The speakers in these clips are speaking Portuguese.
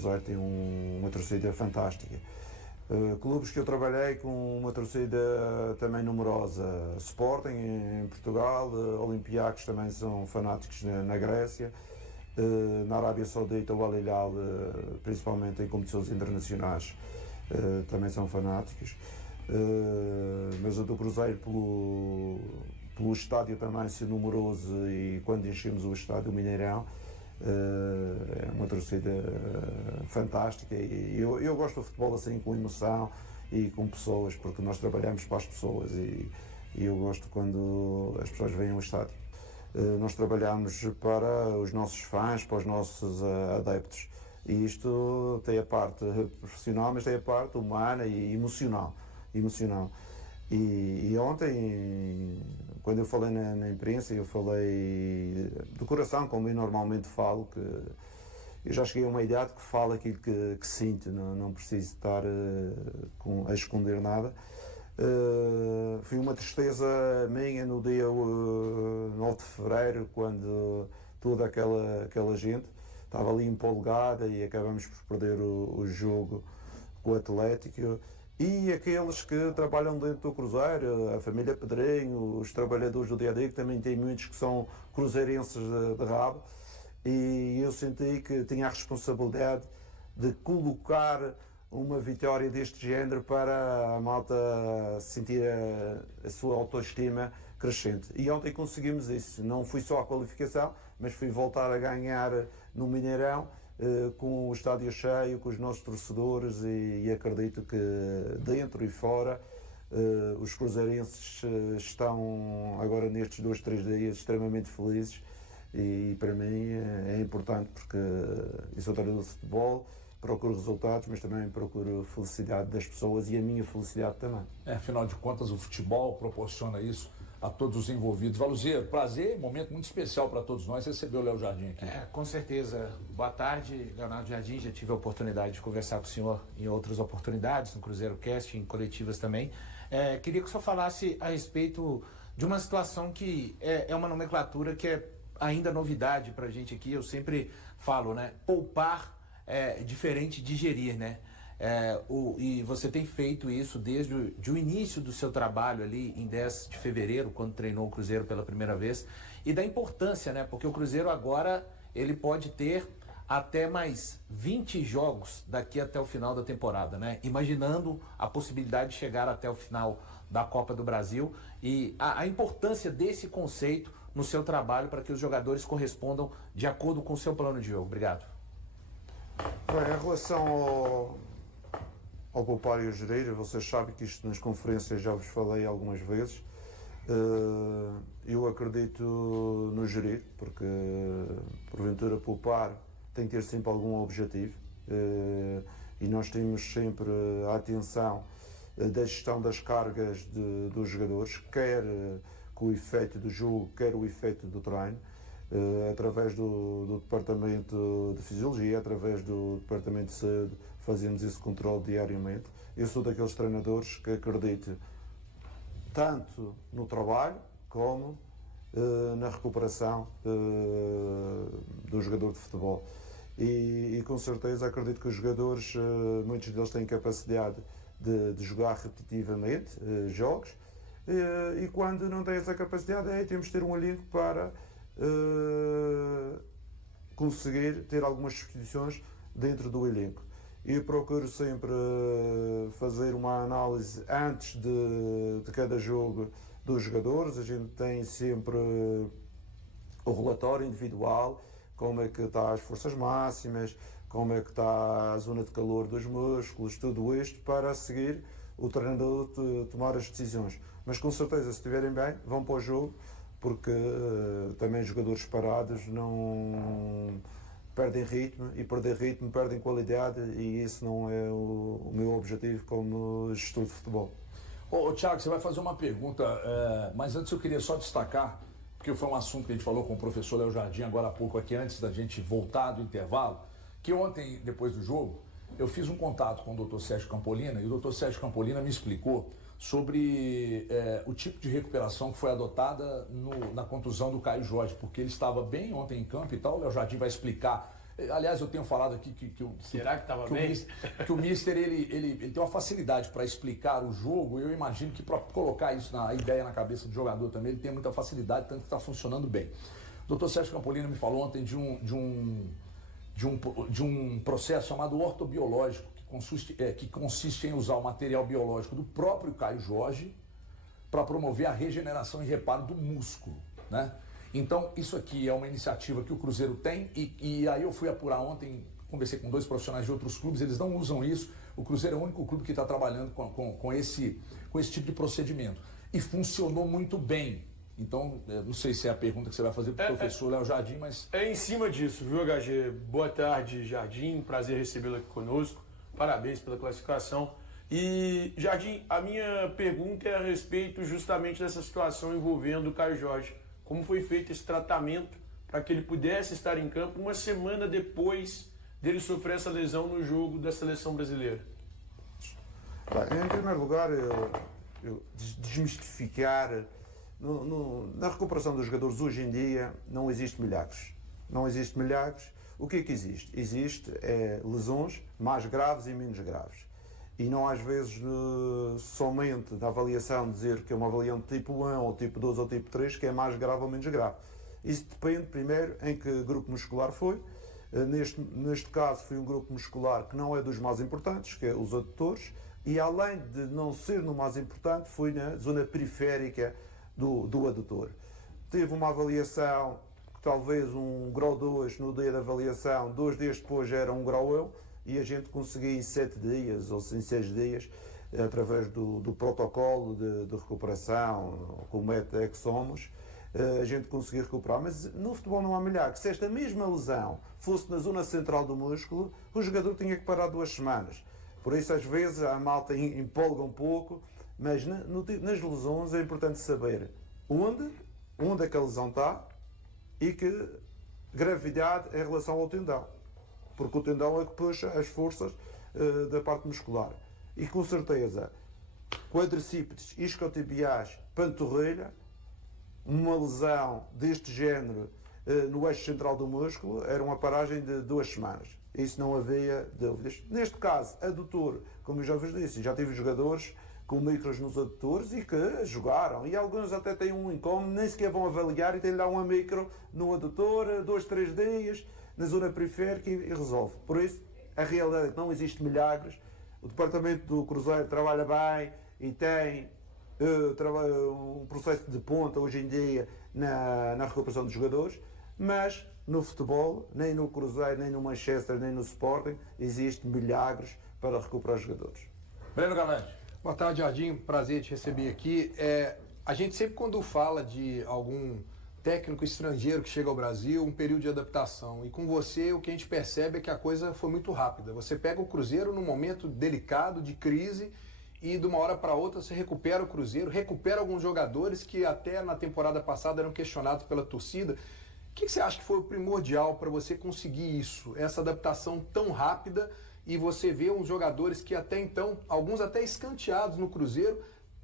Cruzeiro tem uma torcida fantástica. Clubes que eu trabalhei com uma torcida também numerosa, Sporting em Portugal, Olympiacos também são fanáticos na Grécia, na Arábia Saudita o Al Hilal, principalmente em competições internacionais, também são fanáticos, mas o do Cruzeiro pelo estádio também ser numeroso e quando enchemos o estádio, o Mineirão, é uma torcida fantástica e eu gosto do futebol assim com emoção e com pessoas, porque nós trabalhamos para as pessoas e eu gosto quando as pessoas vêm ao estádio. Nós trabalhamos para os nossos fãs, para os nossos adeptos e isto tem a parte profissional, mas tem a parte humana e emocional. E ontem, quando eu falei na imprensa, eu falei do coração, como eu normalmente falo, que eu já cheguei a uma idade que falo aquilo que sinto, não preciso estar a esconder nada. Foi uma tristeza minha no dia 9 de fevereiro, quando toda aquela gente estava ali empolgada e acabamos por perder o jogo com o Atlético. E aqueles que trabalham dentro do Cruzeiro, a família Pedrinho, os trabalhadores do dia-a-dia, que também tem muitos que são cruzeirenses de rabo, e eu senti que tinha a responsabilidade de colocar uma vitória deste género para a malta sentir a sua autoestima crescente. E ontem conseguimos isso, não foi só a qualificação, mas foi voltar a ganhar no Mineirão, com o estádio cheio, com os nossos torcedores e acredito que dentro e fora os cruzeirenses estão agora nestes 2-3 dias extremamente felizes e para mim é importante porque eu sou treinador de futebol, procuro resultados, mas também procuro felicidade das pessoas e a minha felicidade também. Afinal de contas, o futebol proporciona isso a todos os envolvidos. Valuzeiro, prazer, momento muito especial para todos nós receber o Léo Jardim aqui. Com certeza. Boa tarde, Leonardo Jardim. Já tive a oportunidade de conversar com o senhor em outras oportunidades, no Cruzeiro Cast, em coletivas também. Queria que o senhor falasse a respeito de uma situação que é uma nomenclatura que é ainda novidade para a gente aqui. Eu sempre falo, né? Poupar é diferente de gerir, né? E você tem feito isso desde o início do seu trabalho ali em 10 de fevereiro, quando treinou o Cruzeiro pela primeira vez, e da importância, né? Porque o Cruzeiro agora ele pode ter até mais 20 jogos daqui até o final da temporada, né? Imaginando a possibilidade de chegar até o final da Copa do Brasil e a importância desse conceito no seu trabalho para que os jogadores correspondam de acordo com o seu plano de jogo. Obrigado. Em relação ao poupar e ao gerir, vocês sabem que isto nas conferências já vos falei algumas vezes. Eu acredito no gerir, porque porventura poupar tem que ter sempre algum objetivo e nós temos sempre a atenção da gestão das cargas dos jogadores, quer com o efeito do jogo, quer o efeito do treino. Através do departamento de fisiologia, através do departamento de saúde, fazemos esse controle diariamente. Eu sou daqueles treinadores que acredito tanto no trabalho como na recuperação do jogador de futebol. E com certeza acredito que os jogadores, muitos deles têm capacidade de jogar repetitivamente jogos, e quando não têm essa capacidade, temos de ter um elenco para conseguir ter algumas substituições dentro do elenco. Eu procuro sempre fazer uma análise antes de cada jogo dos jogadores. A gente tem sempre o relatório individual, como é que está as forças máximas, como é que está a zona de calor dos músculos, tudo isto para seguir o treinador tomar as decisões. Mas com certeza, se estiverem bem, vão para o jogo, porque também jogadores parados não perdem ritmo, e perder ritmo perdem qualidade, e isso não é o meu objetivo como gestor de futebol. Thiago, você vai fazer uma pergunta, mas antes eu queria só destacar, porque foi um assunto que a gente falou com o professor Léo Jardim agora há pouco aqui, antes da gente voltar do intervalo, que ontem, depois do jogo, eu fiz um contato com o Dr. Sérgio Campolina, e o Dr. Sérgio Campolina me explicou sobre o tipo de recuperação que foi adotada na contusão do Caio Jorge, porque ele estava bem ontem em campo e tal. O Léo Jardim vai explicar Aliás, eu tenho falado aqui Será que estava bem? Que o Mister ele tem uma facilidade para explicar o jogo. Eu imagino que para colocar isso na ideia na cabeça do jogador também, ele tem muita facilidade, tanto que está funcionando bem. O Dr. Sérgio Campolino me falou ontem de um processo chamado ortobiológico, que consiste em usar o material biológico do próprio Caio Jorge para promover a regeneração e reparo do músculo, né? Então, isso aqui é uma iniciativa que o Cruzeiro tem e aí eu fui apurar ontem, conversei com 2 profissionais de outros clubes, eles não usam isso. O Cruzeiro é o único clube que está trabalhando com esse tipo de procedimento. E funcionou muito bem. Então, não sei se é a pergunta que você vai fazer para o professor Léo Jardim, mas... É em cima disso, viu, HG? Boa tarde, Jardim. Prazer recebê-lo aqui conosco. Parabéns pela classificação. E, Jardim, a minha pergunta é a respeito justamente dessa situação envolvendo o Caio Jorge. Como foi feito esse tratamento para que ele pudesse estar em campo uma semana depois dele sofrer essa lesão no jogo da seleção brasileira? Em primeiro lugar, eu desmistificar, na recuperação dos jogadores hoje em dia não existe milagres. Não existe milagres. O que é que existe? Existe lesões mais graves e menos graves. E não às vezes somente na avaliação dizer que é uma avaliação tipo 1 ou tipo 2 ou tipo 3 que é mais grave ou menos grave. Isso depende primeiro em que grupo muscular foi. Neste caso foi um grupo muscular que não é dos mais importantes, que é os adutores, e além de não ser no mais importante, foi na zona periférica do adutor. Teve uma avaliação, talvez um grau 2 no dia da avaliação, 2 dias depois já era um grau 1, e a gente conseguia em 7 dias ou em 6 dias, através do protocolo de recuperação, com o método que somos, a gente conseguia recuperar. Mas no futebol não há milagre. Se esta mesma lesão fosse na zona central do músculo, o jogador tinha que parar 2 semanas. Por isso, às vezes, a malta empolga um pouco, mas nas lesões é importante saber onde é que a lesão está e que gravidade em relação ao tendão. Porque o tendão é que puxa as forças da parte muscular. E com certeza, quadricípedes, isquiotibiais, panturrilha, uma lesão deste género no eixo central do músculo era uma paragem de 2 semanas. Isso não havia dúvidas. Neste caso, adutor, como eu já vos disse, já tive jogadores com micros nos adutores e que jogaram. E alguns até têm um incómodo, nem sequer vão avaliar e têm lá uma micro no adutor, 2, 3 dias, na zona periférica e resolve. Por isso, a realidade é que não existe milagres. O departamento do Cruzeiro trabalha bem e tem um processo de ponta hoje em dia na recuperação dos jogadores, mas no futebol, nem no Cruzeiro, nem no Manchester, nem no Sporting, existem milagres para recuperar os jogadores. Breno Galante. Boa tarde, Jardim. Prazer te receber aqui. A gente sempre, quando fala de algum técnico estrangeiro que chega ao Brasil, um período de adaptação. E com você, o que a gente percebe é que a coisa foi muito rápida. Você pega o Cruzeiro num momento delicado, de crise, e de uma hora para outra você recupera o Cruzeiro, recupera alguns jogadores que até na temporada passada eram questionados pela torcida. O que você acha que foi o primordial para você conseguir isso? Essa adaptação tão rápida e você vê uns jogadores que até então, alguns até escanteados no Cruzeiro,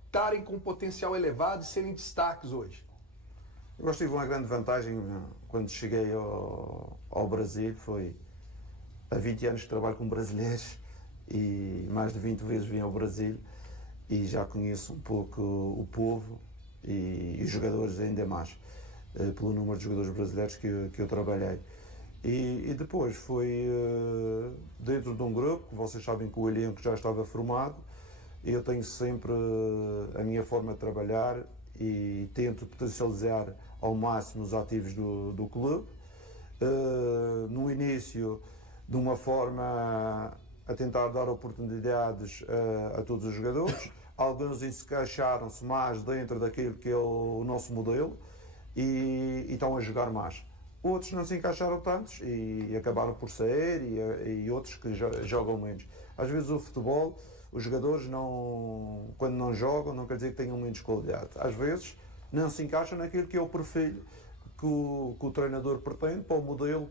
estarem com potencial elevado e serem destaques hoje? Eu tive uma grande vantagem quando cheguei ao Brasil, foi há 20 anos que trabalho com brasileiros e mais de 20 vezes vim ao Brasil e já conheço um pouco o povo e os jogadores ainda mais, pelo número de jogadores brasileiros que eu trabalhei. E depois foi dentro de um grupo, que vocês sabem que o elenco já estava formado, e eu tenho sempre a minha forma de trabalhar e tento potencializar ao máximo os ativos do clube. No início, de uma forma a tentar dar oportunidades a todos os jogadores. Alguns encaixaram-se mais dentro daquilo que é o nosso modelo e estão a jogar mais. Outros não se encaixaram tantos e acabaram por sair e outros que jogam menos. Às vezes o futebol, os jogadores quando não jogam não quer dizer que tenham menos qualidade. Às vezes não se encaixam naquilo que é o perfil que o treinador pretende para o modelo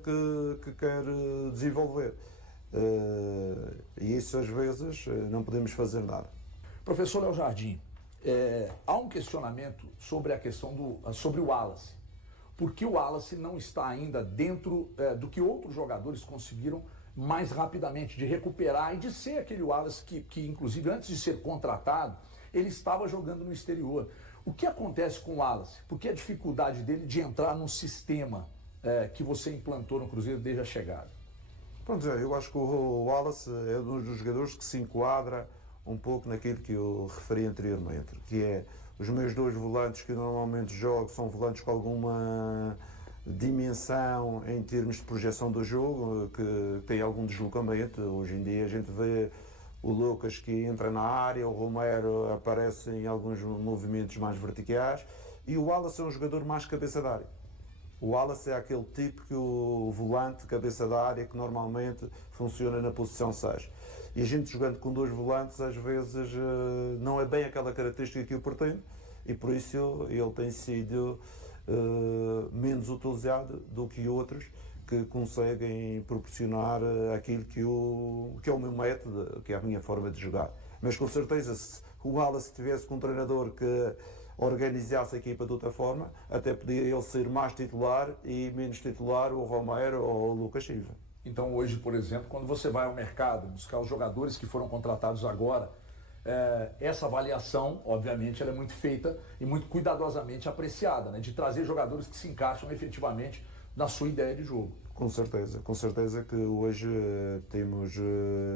que quer desenvolver. E isso às vezes não podemos fazer nada. Professor Léo Jardim, há um questionamento sobre a questão sobre o Wallace. por que o Wallace não está ainda dentro do que outros jogadores conseguiram mais rapidamente, de recuperar e de ser aquele Wallace que inclusive, antes de ser contratado, ele estava jogando no exterior. O que acontece com o Wallace? Por que a dificuldade dele de entrar num sistema que você implantou no Cruzeiro desde a chegada? Pronto, eu acho que o Wallace é um dos jogadores que se enquadra um pouco naquilo que eu referi anteriormente, que é os meus dois volantes que eu normalmente jogo são volantes com alguma dimensão em termos de projeção do jogo, que tem algum deslocamento. Hoje em dia a gente vê o Lucas que entra na área, o Romero aparece em alguns movimentos mais verticais e o Wallace é um jogador mais cabeça de área. O Wallace é aquele tipo que o volante cabeça da área que normalmente funciona na posição 6. E a gente jogando com dois volantes às vezes não é bem aquela característica que eu pretendo e por isso ele tem sido menos utilizado do que outros que conseguem proporcionar aquilo que é o meu método, que é a minha forma de jogar. Mas com certeza se o Wallace estivesse com um treinador que organizasse a equipa de outra forma, até podia ele ser mais titular e menos titular o Romero ou o Lucas Silva. Então hoje, por exemplo, quando você vai ao mercado buscar os jogadores que foram contratados agora, essa avaliação, obviamente, ela é muito feita e muito cuidadosamente apreciada, né? De trazer jogadores que se encaixam efetivamente na sua ideia de jogo. Com certeza que hoje temos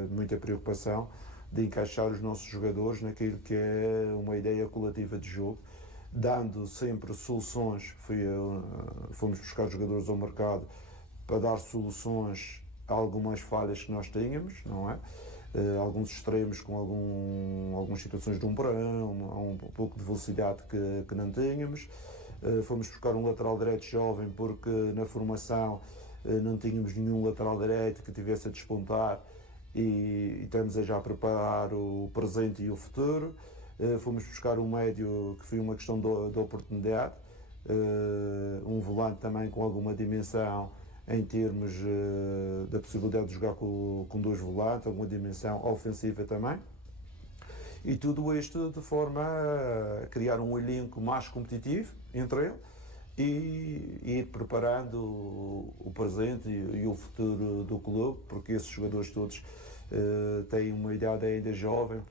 muita preocupação de encaixar os nossos jogadores naquilo que é uma ideia coletiva de jogo, dando sempre soluções. Fomos buscar jogadores ao mercado para dar soluções a algumas falhas que nós tínhamos, não é? Alguns extremos com algumas situações de um um pouco de velocidade que não tínhamos. Fomos buscar um lateral direito jovem porque na formação não tínhamos nenhum lateral direito que tivesse a despontar e estamos a já preparar o presente e o futuro. Fomos buscar um médio que foi uma questão de oportunidade, um volante também com alguma dimensão em termos da possibilidade de jogar com dois volantes, alguma dimensão ofensiva também. E tudo isto de forma a criar um elenco mais competitivo entre ele e ir preparando o presente e o futuro do clube, porque esses jogadores todos têm uma idade ainda jovem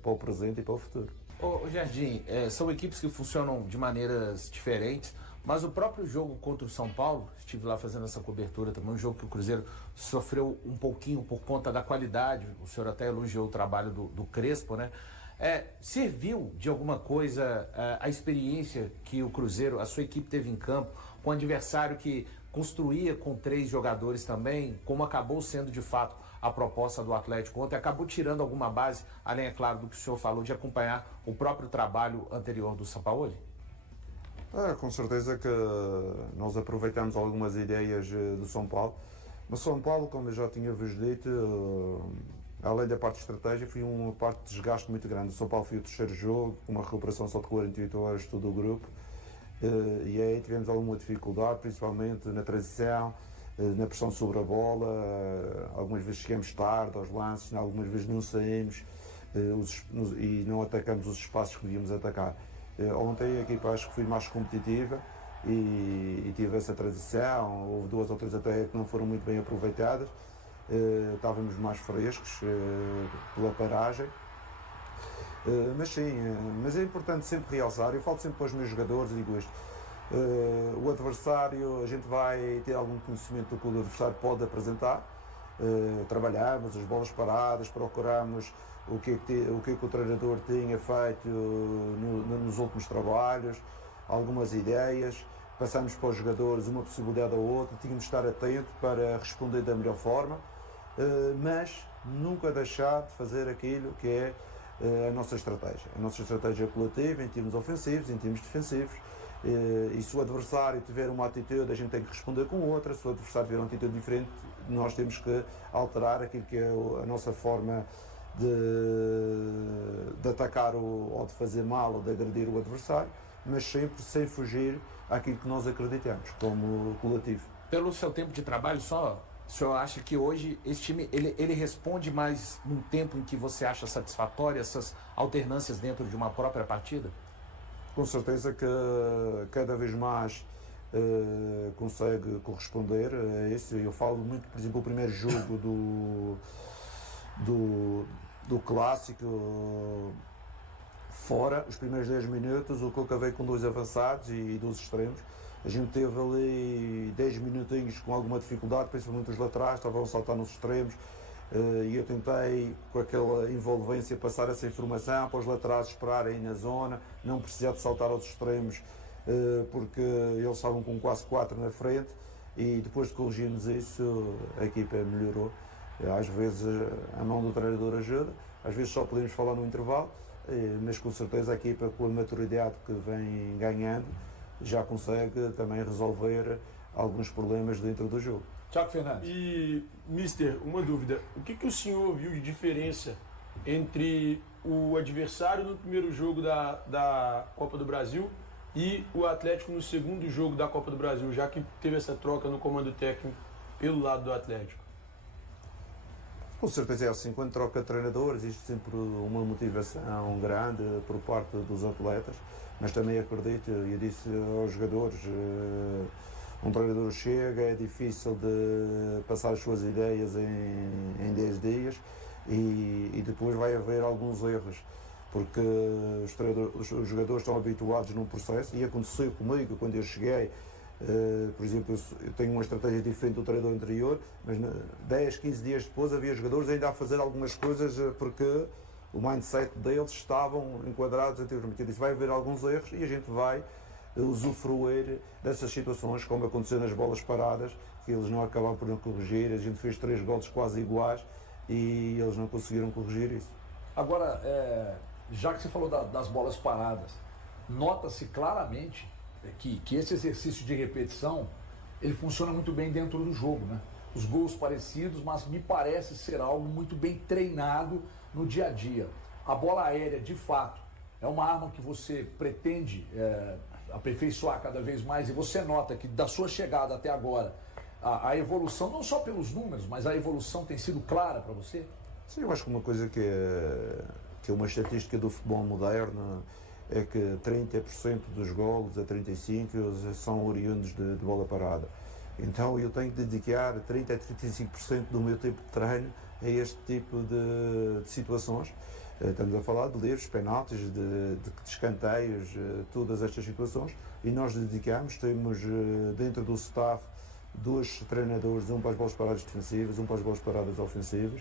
para o presente e para o futuro. Ô Jardim, são equipes que funcionam de maneiras diferentes, mas o próprio jogo contra o São Paulo, estive lá fazendo essa cobertura também, um jogo que o Cruzeiro sofreu um pouquinho por conta da qualidade, o senhor até elogiou o trabalho do Crespo, né? Serviu de alguma coisa a experiência que o Cruzeiro, a sua equipe teve em campo, com um adversário que construía com 3 jogadores também, como acabou sendo de fato a proposta do Atlético ontem, acabou tirando alguma base, além, é claro, do que o senhor falou, de acompanhar o próprio trabalho anterior do Sampaoli? Com certeza que nós aproveitamos algumas ideias do São Paulo, mas São Paulo, como eu já tinha vos dito, além da parte de estratégia, foi uma parte de desgaste muito grande. O São Paulo foi o terceiro jogo, com uma recuperação só de 48 horas de todo o grupo, e aí tivemos alguma dificuldade, principalmente na transição, na pressão sobre a bola. Algumas vezes chegamos tarde aos lances, algumas vezes não saímos e não atacamos os espaços que devíamos atacar. Ontem a equipa acho que foi mais competitiva e tive essa transição. Houve 2 ou 3 até que não foram muito bem aproveitadas. Estávamos mais frescos pela paragem. Mas sim, mas é importante sempre realçar, eu falo sempre para os meus jogadores e digo isto, o adversário, a gente vai ter algum conhecimento do que o adversário pode apresentar, trabalhamos as bolas paradas, procuramos o que o treinador tinha feito nos últimos trabalhos, algumas ideias, passamos para os jogadores uma possibilidade ou outra, tínhamos de estar atento para responder da melhor forma, mas nunca deixar de fazer aquilo que é a nossa estratégia coletiva em termos ofensivos, em termos defensivos, e se o adversário tiver uma atitude, a gente tem que responder com outra. Se o adversário tiver uma atitude diferente, nós temos que alterar aquilo que é a nossa forma de atacar ou de fazer mal ou de agredir o adversário, mas sempre sem fugir àquilo que nós acreditamos como coletivo. Pelo seu tempo de trabalho só, o senhor acha que hoje esse time ele responde mais num tempo em que você acha satisfatório essas alternâncias dentro de uma própria partida? Com certeza que cada vez mais consegue corresponder a isso. Eu falo muito, por exemplo, o primeiro jogo do Clássico, fora, os primeiros 10 minutos, o Cuca veio com 2 avançados e 2 extremos. A gente teve ali 10 minutinhos com alguma dificuldade, principalmente os laterais, estavam a saltar nos extremos, e eu tentei, com aquela envolvência, passar essa informação para os laterais esperarem na zona, não precisar de saltar aos extremos, porque eles estavam com quase 4 na frente, e depois de corrigirmos isso, a equipa melhorou. Às vezes a mão do treinador ajuda, às vezes só podemos falar no intervalo, mas com certeza a equipa, com a maturidade que vem ganhando, já consegue também resolver alguns problemas dentro do jogo. Tiago Fernandes. E, Mister, uma dúvida. O que o senhor viu de diferença entre o adversário no primeiro jogo da Copa do Brasil e o Atlético no segundo jogo da Copa do Brasil, já que teve essa troca no comando técnico pelo lado do Atlético? Com certeza é assim, quando troca treinador existe sempre uma motivação grande por parte dos atletas, mas também acredito, e eu disse aos jogadores, um treinador chega, é difícil de passar as suas ideias em 10 dias e depois vai haver alguns erros, porque os jogadores estão habituados num processo, e aconteceu comigo quando eu cheguei. Por exemplo, eu tenho uma estratégia diferente do treinador anterior, mas 10, 15 dias depois havia jogadores ainda a fazer algumas coisas porque o mindset deles estavam enquadrados anteriormente. Eu disse, vai haver alguns erros e a gente vai usufruir dessas situações, como aconteceu nas bolas paradas, que eles não acabaram por não corrigir. A gente fez 3 golos quase iguais e eles não conseguiram corrigir isso. Agora, já que você falou das bolas paradas, nota-se claramente que esse exercício de repetição, ele funciona muito bem dentro do jogo, né? Os gols parecidos, mas me parece ser algo muito bem treinado no dia a dia. A bola aérea, de fato, é uma arma que você pretende aperfeiçoar cada vez mais, e você nota que da sua chegada até agora, a evolução, não só pelos números, mas a evolução tem sido clara para você? Sim, eu acho que uma coisa que é uma estatística do futebol moderno é que 30% dos golos a 35% são oriundos de bola parada. Então eu tenho que dedicar 30% a 35% do meu tempo de treino a este tipo de situações. Estamos a falar de livros, penaltis, de escanteios, todas estas situações, e nós dedicamos, temos dentro do staff 2 treinadores, um para as bolas paradas defensivas, um para as bolas paradas ofensivas,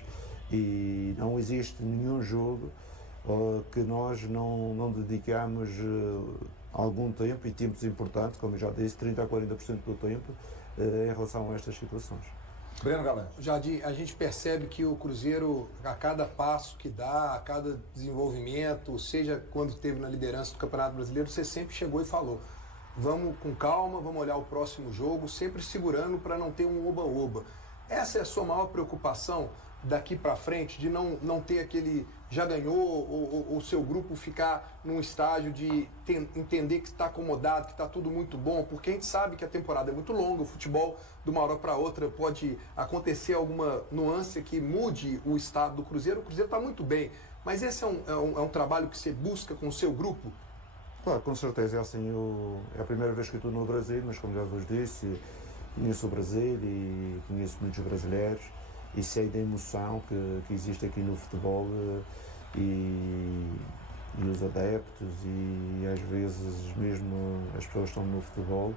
e não existe nenhum jogo que nós não dedicamos algum tempo, e tempos importantes, como eu já disse, 30% a 40% do tempo, em relação a estas situações. Breno Galã. Jardim, a gente percebe que o Cruzeiro, a cada passo que dá, a cada desenvolvimento, seja quando esteve na liderança do Campeonato Brasileiro, você sempre chegou e falou, vamos com calma, vamos olhar o próximo jogo, sempre segurando para não ter um oba-oba. Essa é a sua maior preocupação daqui para frente, de não ter aquele já ganhou, ou o seu grupo ficar num estágio de entender que está acomodado, que está tudo muito bom, porque a gente sabe que a temporada é muito longa, o futebol de uma hora para outra pode acontecer alguma nuance que mude o estado do Cruzeiro. O Cruzeiro está muito bem, mas esse é um trabalho que você busca com o seu grupo? Claro, com certeza, é assim, é a primeira vez que eu estou no Brasil, mas como já vos disse, conheço o Brasil e conheço muitos brasileiros, e sei da emoção que existe aqui no futebol, e os adeptos, e às vezes mesmo as pessoas que estão no futebol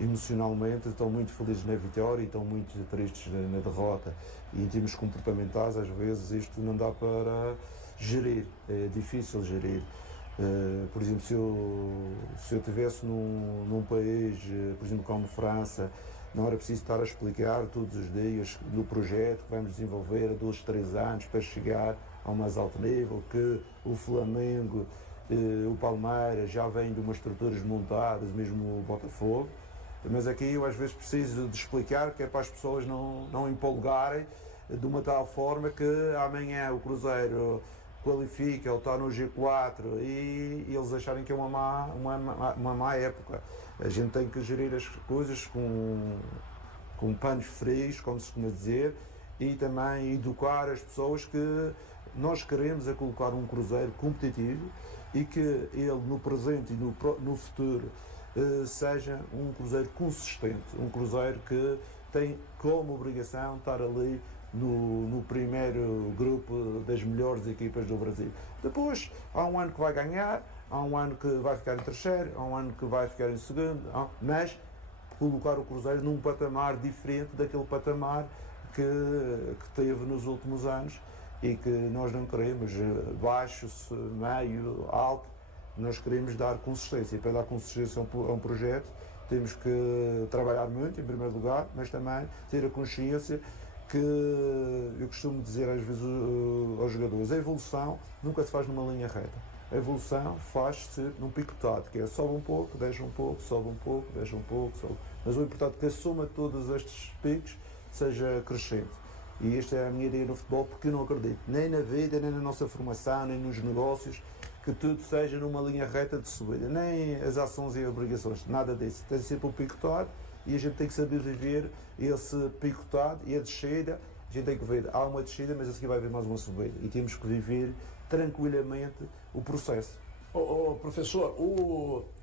emocionalmente estão muito felizes na vitória e estão muito tristes na derrota, e em termos comportamentais às vezes isto não dá para gerir, é difícil gerir. Por exemplo, se eu estivesse num país, por exemplo, como França, não era preciso estar a explicar todos os dias do projeto que vamos desenvolver a 2, 3 anos para chegar ao mais alto nível, que o Flamengo, o Palmeiras já vêm de umas estruturas montadas, mesmo o Botafogo, mas aqui eu às vezes preciso de explicar, que é para as pessoas não empolgarem de uma tal forma que amanhã o Cruzeiro qualifica ou está no G4 e eles acharem que é uma má época. A gente tem que gerir as coisas com panos frios, como se costuma dizer, e também educar as pessoas que nós queremos colocar um Cruzeiro competitivo e que ele no presente e no futuro seja um Cruzeiro consistente, um Cruzeiro que tem como obrigação estar ali no primeiro grupo das melhores equipas do Brasil. Depois, há um ano que vai ganhar, há um ano que vai ficar em terceiro, há um ano que vai ficar em segundo, mas colocar o Cruzeiro num patamar diferente daquele patamar que teve nos últimos anos e que nós não queremos baixo, meio, alto, nós queremos dar consistência. E para dar consistência a um projeto temos que trabalhar muito, em primeiro lugar, mas também ter a consciência que eu costumo dizer às vezes aos jogadores, a evolução nunca se faz numa linha reta. A evolução faz-se num picotado, que é sobe um pouco, desce um pouco, sobe um pouco, desce um pouco, sobe. Mas o importante é que a soma de todos estes picos seja crescente. E esta é a minha ideia no futebol, porque eu não acredito nem na vida, nem na nossa formação, nem nos negócios, que tudo seja numa linha reta de subida. Nem as ações e obrigações, nada disso. Tem sempre um picotado e a gente tem que saber viver esse picotado e a descida. A gente tem que ver, há uma descida, mas a seguir vai haver mais uma subida. E temos que viver tranquilamente o processo. Professor,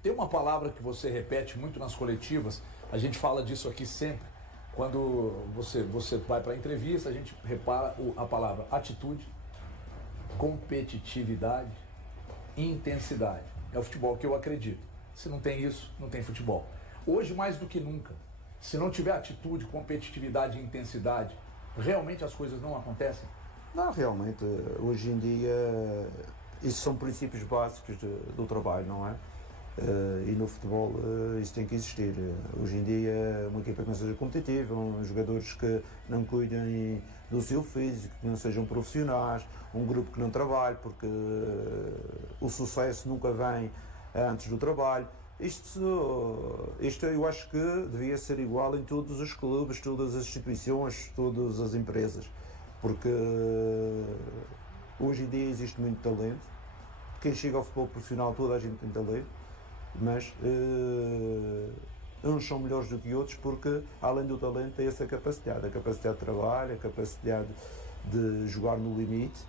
tem uma palavra que você repete muito nas coletivas, a gente fala disso aqui sempre. Quando você vai para a entrevista, a gente repara a palavra atitude, competitividade e intensidade. É o futebol que eu acredito. Se não tem isso, não tem futebol. Hoje, mais do que nunca, se não tiver atitude, competitividade e intensidade, realmente as coisas não acontecem? Não, realmente, hoje em dia, isso são princípios básicos do trabalho, não é? E no futebol isso tem que existir. Hoje em dia, uma equipa que não seja competitiva, jogadores que não cuidem do seu físico, que não sejam profissionais, um grupo que não trabalhe, porque o sucesso nunca vem antes do trabalho. Isto eu acho que devia ser igual em todos os clubes, todas as instituições, todas as empresas, porque hoje em dia existe muito talento. Quem chega ao futebol profissional, toda a gente tem talento, mas uns são melhores do que outros porque, além do talento, tem essa capacidade, a capacidade de trabalho, a capacidade de jogar no limite,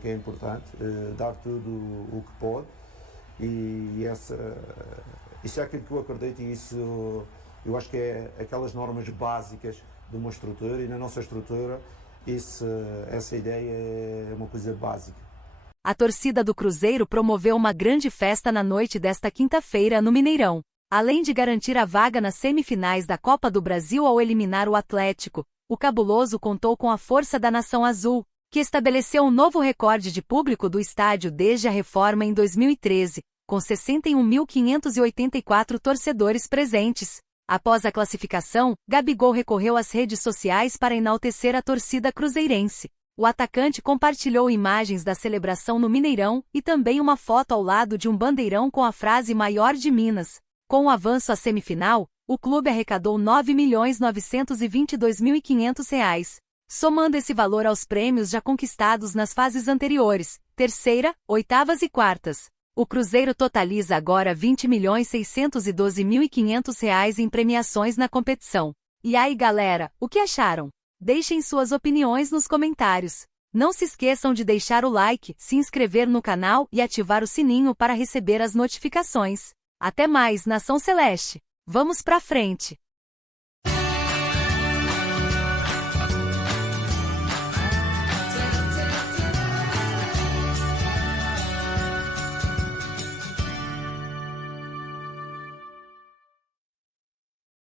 que é importante, dar tudo o que pode, e isso é aquilo que eu acredito, e isso eu acho que é aquelas normas básicas de uma estrutura, e na nossa estrutura essa ideia é uma coisa básica. A torcida do Cruzeiro promoveu uma grande festa na noite desta quinta-feira no Mineirão. Além de garantir a vaga nas semifinais da Copa do Brasil ao eliminar o Atlético, o Cabuloso contou com a força da Nação Azul, que estabeleceu um novo recorde de público do estádio desde a reforma em 2013, com 61.584 torcedores presentes. Após a classificação, Gabigol recorreu às redes sociais para enaltecer a torcida cruzeirense. O atacante compartilhou imagens da celebração no Mineirão e também uma foto ao lado de um bandeirão com a frase Maior de Minas. Com o avanço à semifinal, o clube arrecadou R$ 9.922.500. Somando esse valor aos prêmios já conquistados nas fases anteriores, terceira, oitavas e quartas, o Cruzeiro totaliza agora R$ 20.612.500 em premiações na competição. E aí, galera, o que acharam? Deixem suas opiniões nos comentários. Não se esqueçam de deixar o like, se inscrever no canal e ativar o sininho para receber as notificações. Até mais, Nação Celeste! Vamos pra frente!